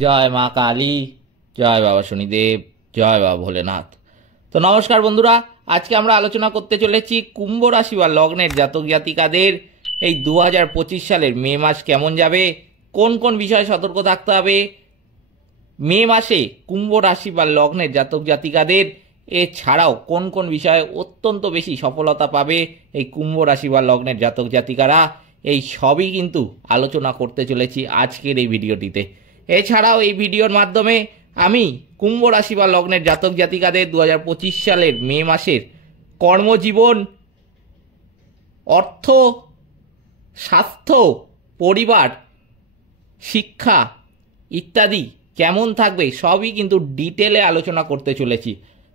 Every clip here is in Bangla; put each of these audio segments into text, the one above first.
জয় মা কালী, জয় বাবা শনিদেব, জয় বাবা ভোলেনাথ। তো নমস্কার বন্ধুরা, আজকে আমরা আলোচনা করতে চলেছি কুম্ভ রাশি বা লগ্নের জাতক জাতিকাদের এই 2025 সালের মে মাস কেমন যাবে, কোন কোন বিষয়ে সতর্ক থাকতে হবে। মে মাসে কুম্ভ রাশি বা লগ্নের জাতক জাতিকাদের এছাড়াও কোন কোন বিষয়ে অত্যন্ত বেশি সফলতা পাবে এই কুম্ভ রাশি বা লগ্নের জাতক জাতিকারা, এই সবই কিন্তু আলোচনা করতে চলেছি আজকের এই ভিডিওটিতে। এছাড়াও এই ভিডিওর মাধ্যমে আমি কুম্ভ রাশি বা লগ্নের জাতক জাতিকাদের 2025 সালের মে মাসের কর্মজীবন, অর্থ, স্বাস্থ্য, পরিবার, শিক্ষা ইত্যাদি কেমন থাকবে সবই কিন্তু ডিটেলে আলোচনা করতে চলেছি।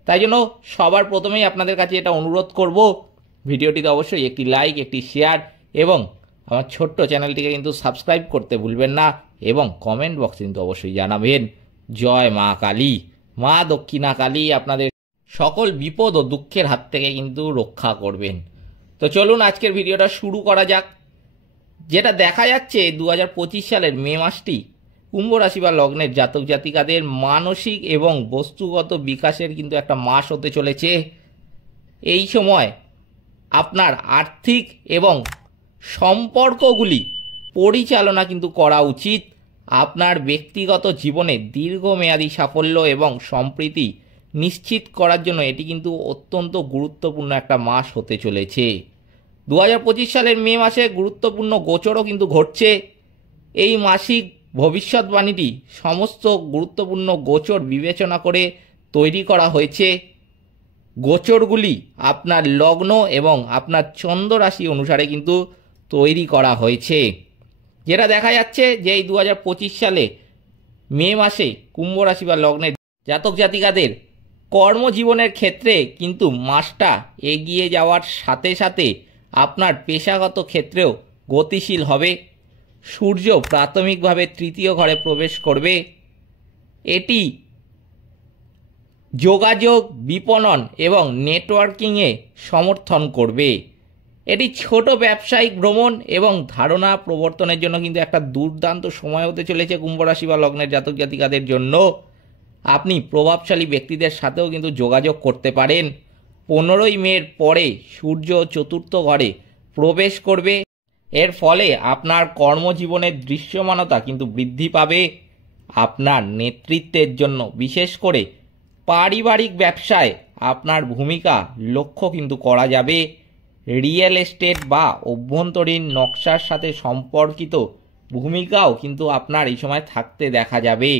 তাই জন্য সবার প্রথমেই আপনাদের কাছে এটা অনুরোধ করব, ভিডিওটিতে অবশ্যই একটি লাইক, একটি শেয়ার এবং আমার ছোট্ট চ্যানেলটিকে কিন্তু সাবস্ক্রাইব করতে ভুলবেন না এবং কমেন্ট বক্সে কিন্তু অবশ্যই জানাবেন জয় মা কালী। মা দক্ষিণা কালী আপনাদের সকল বিপদ ও দুঃখের হাত থেকে কিন্তু রক্ষা করবেন। তো চলুন আজকের ভিডিওটা শুরু করা যাক। যেটা দেখা যাচ্ছে 2025 সালের মে মাসটি কুম্ভ রাশি বা লগ্নের জাতক জাতিকাদের মানসিক এবং বস্তুগত বিকাশের কিন্তু একটা মাস হতে চলেছে। এই সময় আপনার আর্থিক এবং সম্পর্কগুলি পরিচালনা কিন্তু করা উচিত। আপনার ব্যক্তিগত জীবনে দীর্ঘমেয়াদী সাফল্য এবং সম্প্রীতি নিশ্চিত করার জন্য এটি কিন্তু অত্যন্ত গুরুত্বপূর্ণ একটা মাস হতে চলেছে। 2025 সালের মে মাসে গুরুত্বপূর্ণ গোচরও কিন্তু ঘটছে। এই মাসিক ভবিষ্যৎবাণীটি সমস্ত গুরুত্বপূর্ণ গোচর বিবেচনা করে তৈরি করা হয়েছে। গোচরগুলি আপনার লগ্ন এবং আপনার চন্দ্র রাশি অনুসারে কিন্তু তৈরি করা হয়েছে। যেটা দেখা যাচ্ছে যে এই 2025 সালে মে মাসে কুম্ভ রাশি বা লগ্নের জাতক জাতিকাদের কর্মজীবনের ক্ষেত্রে কিন্তু মাসটা এগিয়ে যাওয়ার সাথে সাথে আপনার পেশাগত ক্ষেত্রেও গতিশীল হবে। সূর্য প্রাথমিকভাবে তৃতীয় ঘরে প্রবেশ করবে। এটি যোগাযোগ, বিপণন এবং নেটওয়ার্কিংয়ে সমর্থন করবে। এটি ছোট ব্যবসায়িক ভ্রমণ এবং ধারণা প্রবর্তনের জন্য কিন্তু একটা দুর্দান্ত সময় হতে চলেছে কুম্ভ রাশি বা লগ্নের জাতক জাতিকাদের জন্য। আপনি প্রভাবশালী ব্যক্তিদের সাথেও কিন্তু যোগাযোগ করতে পারেন। 15ই মের পরে সূর্য চতুর্থ ঘরে প্রবেশ করবে। এর ফলে আপনার কর্মজীবনের দৃশ্যমানতা কিন্তু বৃদ্ধি পাবে। আপনার নেতৃত্বের জন্য বিশেষ করে পারিবারিক ব্যবসায় আপনার ভূমিকা লক্ষ্য কিন্তু করা যাবে। রিয়েল এস্টেট বা অভ্যন্তরীণ নকশার সাথে সম্পর্কিত ভূমিকাও কিন্তু আপনার এই সময় থাকতে দেখা যাবে।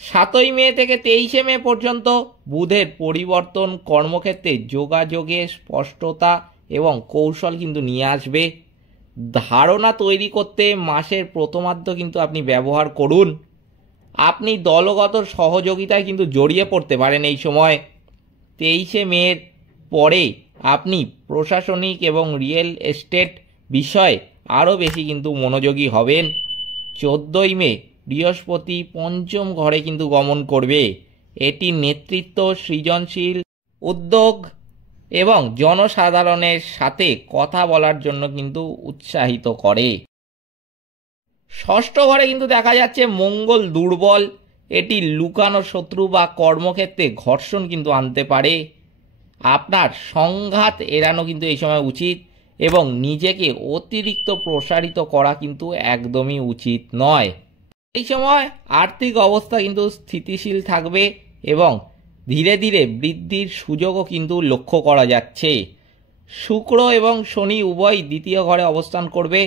7ই মে থেকে 23শে মে পর্যন্ত বুধের পরিবর্তন কর্মক্ষেত্রে যোগাযোগে স্পষ্টতা এবং কৌশল কিন্তু নিয়ে আসবে। ধারণা তৈরি করতে মাসের প্রথমার্ধ কিন্তু আপনি ব্যবহার করুন। আপনি দলগত সহযোগিতায় কিন্তু জড়িয়ে পড়তে পারেন এই সময়। 23শে মের পরে আপনি প্রশাসনিক এবং রিয়েল এস্টেট বিষয়ে আরও বেশি কিন্তু মনোযোগী হবেন। 14ই মে বৃহস্পতি পঞ্চম ঘরে কিন্তু গমন করবে। এটি নেতৃত্ব, সৃজনশীল উদ্যোগ এবং জনসাধারণের সাথে কথা বলার জন্য কিন্তু উৎসাহিত করে। ষষ্ঠ ঘরে কিন্তু দেখা যাচ্ছে মঙ্গল দুর্বল। এটি লুকানো শত্রু বা কর্মক্ষেত্রে ঘর্ষণ কিন্তু আনতে পারে। আপনার সংঘাত এড়ানো কিন্তু এই সময় উচিত এবং নিজেকে অতিরিক্ত প্রসারিত করা কিন্তু একদমই উচিত নয়। এই সময় আর্থিক অবস্থা কিন্তু স্থিতিশীল থাকবে এবং ধীরে ধীরে বৃদ্ধির সুযোগও কিন্তু লক্ষ্য করা যাচ্ছে। শুক্র এবং শনি উভয় দ্বিতীয় ঘরে অবস্থান করবে।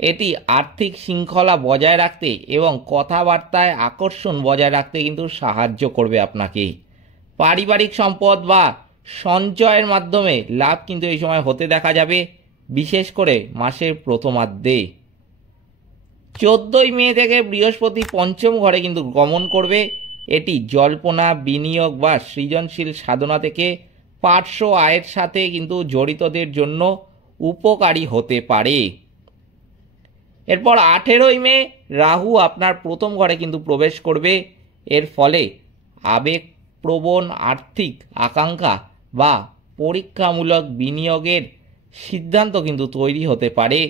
এটি আর্থিক শৃঙ্খলা বজায় রাখতে এবং কথাবার্তায় আকর্ষণ বজায় রাখতে কিন্তু সাহায্য করবে আপনাকে। পারিবারিক সম্পদ বা সঞ্চয়ের মাধ্যমে লাভ কিন্তু এই সময় হতে দেখা যাবে, বিশেষ করে মাসের প্রথমার্ধে। 14ই মে থেকে বৃহস্পতি পঞ্চম ঘরে কিন্তু গমন করবে। এটি জল্পনা, বিনিয়োগ বা সৃজনশীল সাধনা থেকে পার্শ্ব আয়ের সাথে কিন্তু জড়িতদের জন্য উপকারী হতে পারে। এরপর 18ই মে রাহু আপনার প্রথম ঘরে কিন্তু প্রবেশ করবে। এর ফলে আবেগপ্রবণ আর্থিক আকাঙ্ক্ষা বা পরীক্ষামূলক বিনিয়োগের সিদ্ধান্ত কিন্তু তৈরি হতে পারে।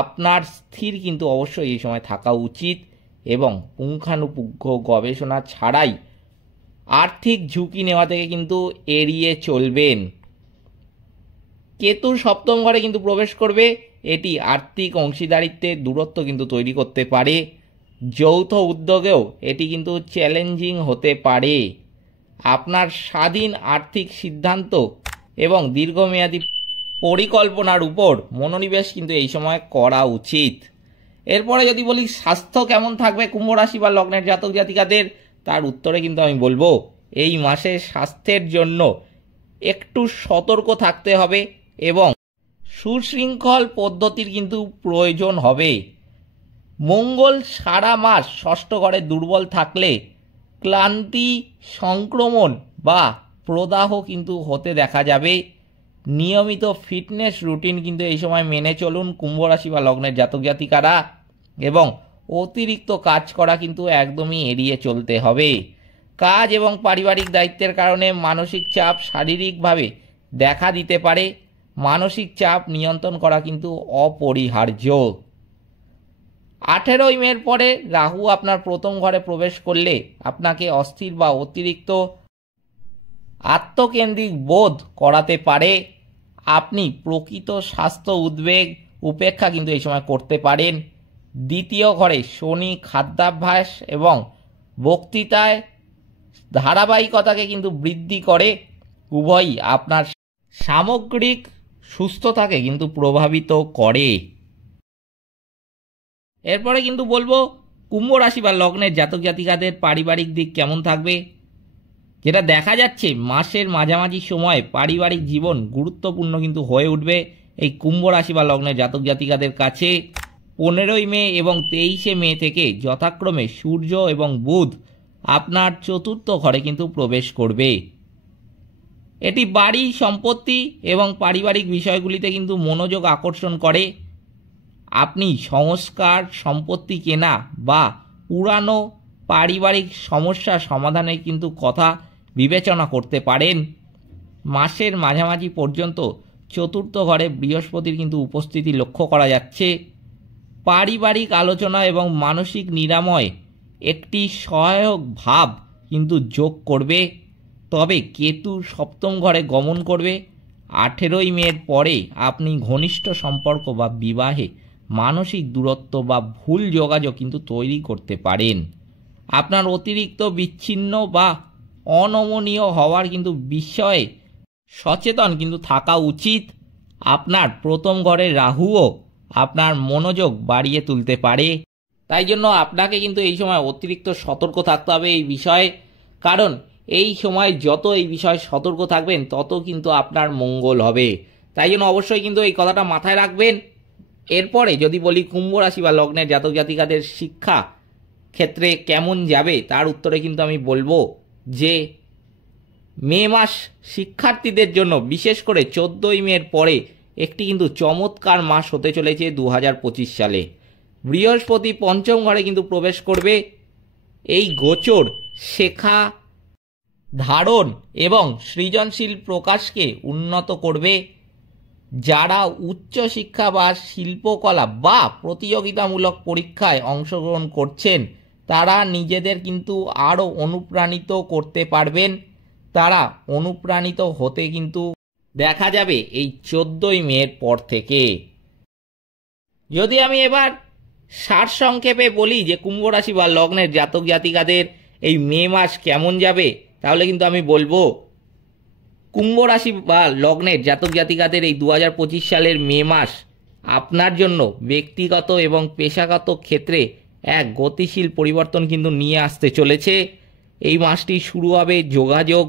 আপনার স্থির কিন্তু অবশ্যই এই সময় থাকা উচিত এবং পুঙ্খানুপুঙ্খ গবেষণা ছাড়াই আর্থিক ঝুঁকি নেওয়া থেকে কিন্তু এড়িয়ে চলবেন। কেতু সপ্তম ঘরে কিন্তু প্রবেশ করবে, এটি আর্থিক অংশীদারিত্বের দূরত্ব কিন্তু তৈরি করতে পারে। যৌথ উদ্যোগেও এটি কিন্তু চ্যালেঞ্জিং হতে পারে। আপনার স্বাধীন আর্থিক সিদ্ধান্ত এবং দীর্ঘমেয়াদী পরিকল্পনার উপর মনোনিবেশ কিন্তু এই সময় করা উচিত। এরপরে যদি বলি স্বাস্থ্য কেমন থাকবে কুম্ভ রাশি বা লগ্নের জাতক জাতিকাদের, তার উত্তরে কিন্তু আমি বলবো এই মাসে স্বাস্থ্যের জন্য একটু সতর্ক থাকতে হবে এবং সুশৃঙ্খল পদ্ধতির কিন্তু প্রয়োজন হবে। মঙ্গল সারা মাস ষষ্ঠ ঘরে দুর্বল থাকলে ক্লান্তি, সংক্রমণ বা প্রদাহ কিন্তু হতে দেখা যাবে। নিয়মিত ফিটনেস রুটিন কিন্তু এই সময় মেনে চলুন কুম্ভ রাশি বা লগ্নের জাতক জাতিকারা, এবং অতিরিক্ত কাজ করা কিন্তু একদমই এড়িয়ে চলতে হবে। কাজ এবং পারিবারিক দায়িত্বের কারণে মানসিক চাপ শারীরিকভাবে দেখা দিতে পারে। মানসিক চাপ নিয়ন্ত্রণ করা কিন্তু অপরিহার্য। 18ই মের পরে রাহু আপনার প্রথম ঘরে প্রবেশ করলে আপনাকে অস্থির বা অতিরিক্ত আত্মকেন্দ্রিক বোধ করাতে পারে। আপনি প্রকৃত স্বাস্থ্য উদ্বেগ উপেক্ষা কিন্তু এই সময় করতে পারেন। দ্বিতীয় ঘরে শনি খাদ্যাভ্যাস এবং বক্তৃতায় ধারাবাহিকতাকে কিন্তু বৃদ্ধি করে, উভয়ই আপনার সামগ্রিক সুস্থতাকে কিন্তু প্রভাবিত করে। এরপরে কিন্তু বলবো কুম্ভ রাশি বা লগ্নের জাতক জাতিকাদের পারিবারিক দিক কেমন থাকবে। যেটা দেখা যাচ্ছে মাসের মাঝামাঝি সময় পারিবারিক জীবন গুরুত্বপূর্ণ কিন্তু হয়ে উঠবে এই কুম্ভ রাশি বা লগ্নের জাতক জাতিকাদের কাছে। 15ই মে এবং 23শে মে থেকে যথাক্রমে সূর্য এবং বুধ আপনার চতুর্থ ঘরে কিন্তু প্রবেশ করবে। এটি বাড়ি, সম্পত্তি এবং পারিবারিক বিষয়গুলিতে কিন্তু মনোযোগ আকর্ষণ করে। আপনি সংস্কার, সম্পত্তি কেনা বা পুরানো পারিবারিক সমস্যা সমাধানের কিন্তু কথা বিবেচনা করতে পারেন। মাসের মাঝামাঝি পর্যন্ত চতুর্থ ঘরে বৃহস্পতির কিন্তু উপস্থিতি লক্ষ্য করা যাচ্ছে। পারিবারিক আলোচনা এবং মানসিক নিরাময় একটি সহায়ক ভাব কিন্তু যোগ করবে। তবে কেতু সপ্তম ঘরে গমন করবে। 18ই মের পরে আপনি ঘনিষ্ঠ সম্পর্ক বা বিবাহে মানসিক দূরত্ব বা ভুল যোগাযোগ কিন্তু তৈরি করতে পারেন। আপনার অতিরিক্ত বিচ্ছিন্ন বা অনমনীয় হওয়ার কিন্তু বিষয়ে সচেতন কিন্তু থাকা উচিত। আপনার প্রথম ঘরের রাহুও আপনার মনোযোগ বাড়িয়ে তুলতে পারে। তাই জন্য আপনাকে কিন্তু এই সময় অতিরিক্ত সতর্ক থাকতে হবে এই বিষয়ে, কারণ এই সময় যত এই বিষয়ে সতর্ক থাকবেন তত কিন্তু আপনার মঙ্গল হবে। তাই জন্য অবশ্যই কিন্তু এই কথাটা মাথায় রাখবেন। এরপরে যদি বলি কুম্ভ রাশি বা লগ্নের জাতক জাতিকাদের শিক্ষা ক্ষেত্রে কেমন যাবে, তার উত্তরে কিন্তু আমি বলবো যে মে মাস শিক্ষার্থীদের জন্য বিশেষ করে 14ই মের পরে একটি কিন্তু চমৎকার মাস হতে চলেছে 2025 সালে। বৃহস্পতি পঞ্চম ঘরে কিন্তু প্রবেশ করবে। এই গোচর শেখা, ধারণ এবং সৃজনশীল প্রকাশকে উন্নত করবে। যারা উচ্চশিক্ষা বা শিল্পকলা বা প্রতিযোগিতামূলক পরীক্ষায় অংশগ্রহণ করছেন তারা নিজেদের কিন্তু আরও অনুপ্রাণিত করতে পারবেন। তারা অনুপ্রাণিত হতে কিন্তু দেখা যাবে এই 14ই মের পর থেকে। যদি আমি এবার সারসংক্ষেপে বলি যে কুম্ভ রাশি বা লগ্নের জাতক জাতিকাদের এই মে মাস কেমন যাবে, তাহলে কিন্তু আমি বলবো কুম্ভ রাশি বা লগ্নের জাতক জাতিকাদের এই 2025 সালের মে মাস আপনার জন্য ব্যক্তিগত এবং পেশাগত ক্ষেত্রে এক গতিশীল পরিবর্তন কিন্তু নিয়ে আসতে চলেছে। এই মাসটি শুরু হবে যোগাযোগ,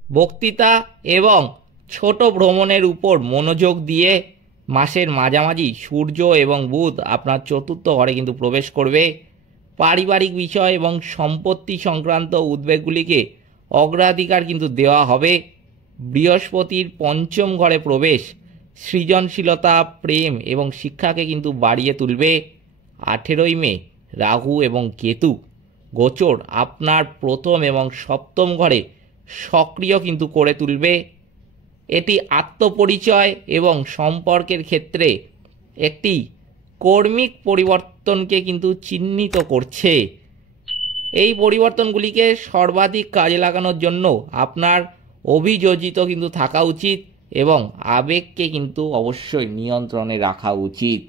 বক্তৃতা এবং ছোট ভ্রমণের উপর মনোযোগ দিয়ে। মাসের মাঝামাঝি সূর্য এবং বুধ আপনার চতুর্থ ঘরে কিন্তু প্রবেশ করবে। পারিবারিক বিষয় এবং সম্পত্তি সংক্রান্ত উদ্বেগগুলিকে অগ্রাধিকার কিন্তু দেওয়া হবে। বৃহস্পতির পঞ্চম ঘরে প্রবেশ সৃজনশীলতা, প্রেম এবং শিক্ষাকে কিন্তু বাড়িয়ে তুলবে। 18ই মে রাহু এবং কেতু গোচর আপনার প্রথম এবং সপ্তম ঘরে সক্রিয় কিন্তু করে তুলবে। এটি আত্মপরিচয় এবং সম্পর্কের ক্ষেত্রে একটি কর্মিক পরিবর্তনকে কিন্তু চিহ্নিত করছে। এই পরিবর্তনগুলিকে সর্বাধিক কাজে লাগানোর জন্য আপনার অভিযোজিত কিন্তু থাকা উচিত এবং আবেগকে কিন্তু অবশ্যই নিয়ন্ত্রণে রাখা উচিত।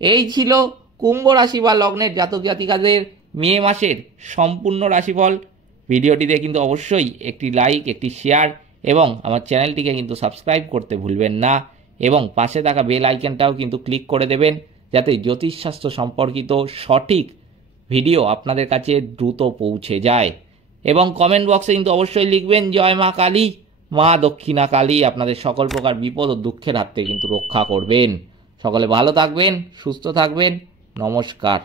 এই ছিল কুম্ভ রাশি বা লগ্নের জাতক জাতিকাদের মে মাসের সম্পূর্ণ রাশিফল। ভিডিওটিতে কিন্তু অবশ্যই একটি লাইক, একটি শেয়ার এবং আমার চ্যানেলটিকে কিন্তু সাবস্ক্রাইব করতে ভুলবেন না এবং পাশে থাকা বেল আইকনটাও কিন্তু ক্লিক করে দেবেন, যাতে জ্যোতিষশাস্ত্র সম্পর্কিত সঠিক ভিডিও আপনাদের কাছে দ্রুত পৌঁছে যায়। এবং কমেন্ট বক্সে কিন্তু অবশ্যই লিখবেন জয় মা কালী, মা দক্ষিণা কালী আপনাদের সকল প্রকার বিপদ ও দুঃখের হাত থেকে কিন্তু রক্ষা করবেন। সকলে ভালো থাকবেন, সুস্থ থাকবেন। নমস্কার।